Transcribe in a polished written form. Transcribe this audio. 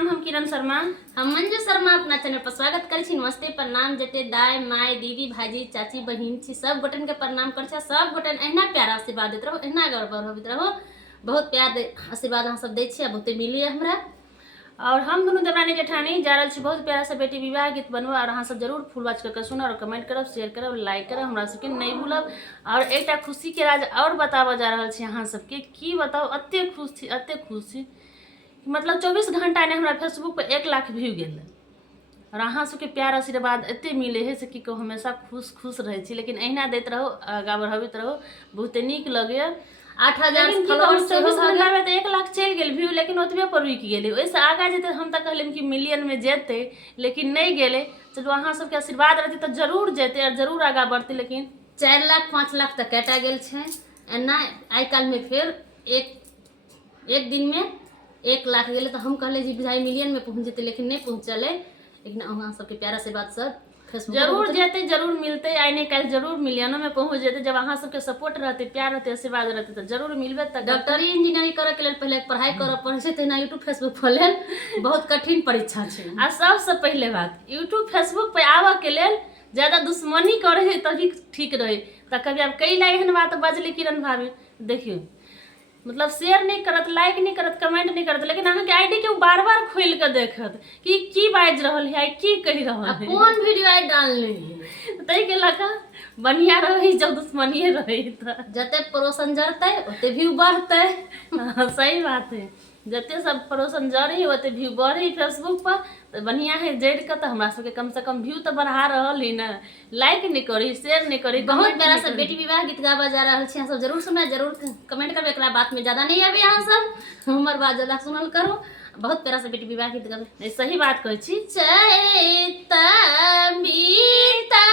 प्रणाम। हम किरण शर्मा, हम मंजू शर्मा अपना चैनल पर स्वागत करै छी। नमस्ते प्रणाम जते दाय माय दीदी भाजी चाची बहिन छी सब गोटन के प्रणाम कर छी। सब गोटन एहना प्यार आशीर्वाद देत रहो, एहना बढ़बैत रहो। बहुत प्यार आशीर्वाद अहाँ सब दै छी, बहुते मिली हमरा। और हम दोनों देवरानी जेठानी जा रहे बहुत प्यारा से बेटी विवाह गीत बनबो और अहाँ सब जरूर फुल वाच करके सुनब और कमेंट करब, शेयर करब, लाइक करब, हमरा सबके नहीं भूलब। और एक खुशी के राज और बताबऽ जा रहा छी अहाँ सबके। की बताओ, अते खुश छी मतलब 24 घंटा ने हमरा फेसबुक पर 1 लाख व्यू गेल और अहाँ सबके प्यार आशीर्वाद एते मिले है से कि कहूँ हमेशा खुश रहे छी। लेकिन अहिना दैत रहो, आगा बढ़ाबैत रहो, बहुते नीक लगे। 8000 फॉलोअर्स 24 घंटा में तो 1 लाख चल गए व्यू, लेकिन ओतबे पर रुक गए। वैसे आगा जेते हम तक कहलिए कि मिलियन में जेते, लेकिन नहीं गेले। चलो अहाँ सबके आशीर्वाद रहते तो जरूर जेते और जरूर आगा बढ़ते। लेकिन 4 लाख 5 लाख तक कटा गेल छै। एना आई काल में फिर एक दिन में 1 लाख गेले तो हम कहले जी भाई मिलियन में पहुंच जेते, लेकिन नहीं पहुंचले। लेकिन अहाँ सबके प्यारा से बात सब फेसबुक जरूर जेते, जरूर मिलते, आई नहीं कल जरूर मिलियनों में पहुंच जेते। जब अहाँ सबके सपोर्ट रहते, प्यार रहते, आशीर्वाद रहते तो जरूर मिलबे। तक डॉक्टरी इंजीनियरिंग करे के लिए पहले पढ़ाई करऽ पड़े छै, तेना यूट्यूब फेसबुक खोले बहुत कठिन परीक्षा छै। आ सबसे पहले बात, यूट्यूब फेसबुक पे आवा के लेल ज्यादा दुश्मनी करे है तभी ठीक रहे। तो कभी अब कई लाइन एहन बात बजले किरण भाभी, देखियो मतलब शेयर नहीं करत, लाइक नहीं करत, कमेंट नहीं करत, लेकिन अहाँ के आईडी के बार बार खोल के देखत कि की बाज रहल है, की कह रहल है, कौन वीडियो आई डालने है। तै के लका बढ़िया रही, जब दुश्मनी रही तो जते पड़ोसन जरते ओते व्यू बढ़ते। सही बात है, जते सब पड़ोसन जड़ी ओते व्यू बढ़ी फेसबुक पर तो बढ़िया है। जड़ के तो हमरा सबके कम से कम व्यू तो बढ़ा रहल ही ना। लाइक नहीं करी, शेयर नहीं करी, बहुत प्यारा से बेटी विवाह गीत गाबा जा रहल छी। सब जरूर सुना, जरूर कमेंट करबे। एकरा बात में ज्यादा नहीं आवे, अहाँ सब हमर बात ज्यादा सुनल करो। बहुत प्यारा से बेटी विवाह गीत गाबे, सही बात कहै छी। चैत बीता